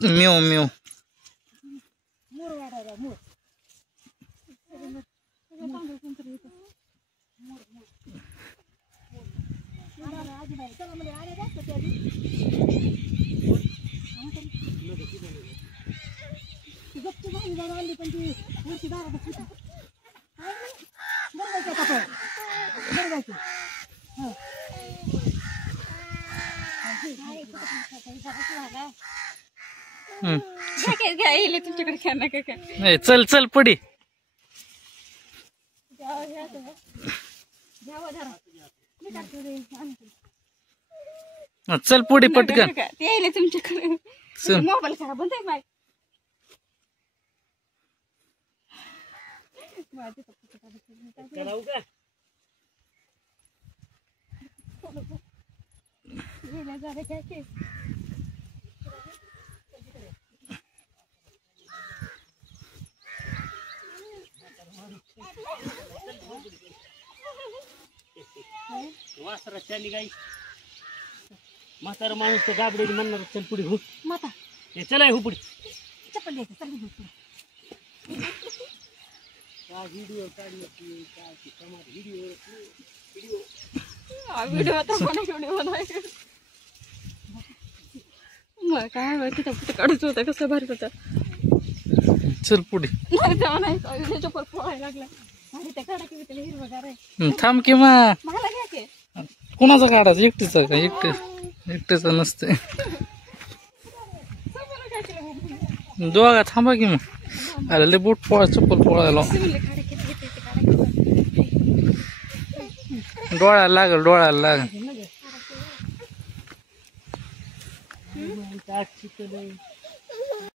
Mu mu चल चल पुढे चल पुढे पटकन तुमच्याकडे मोबाईल खराब बंद आहे. वासरा चाली गाई म्हातारा माणूस तर गाबडे म्हणणार चल पुढे हो माता हे चलाय हो पुढे चप्पल द्यायचं चल काय व्हिडिओ काढण्याची काय व्हिडिओ व्हिडिओ आता व्हिडिओ बनवायचं मग काय माहिती तिथं काढायचं होतं कसं भारी होतं. चल पुढे नाही चप्पल पोहायला लागला त्या काढा की त्याला हिरवगार आहे. थांब कि मग मला घ्या की कुणाचा काढायचं एकटीचा का एकटीचा नसते दोघा थांबा की मग अरे लय बूट पोळा चप्पल पोळायला डोळ्याला लागल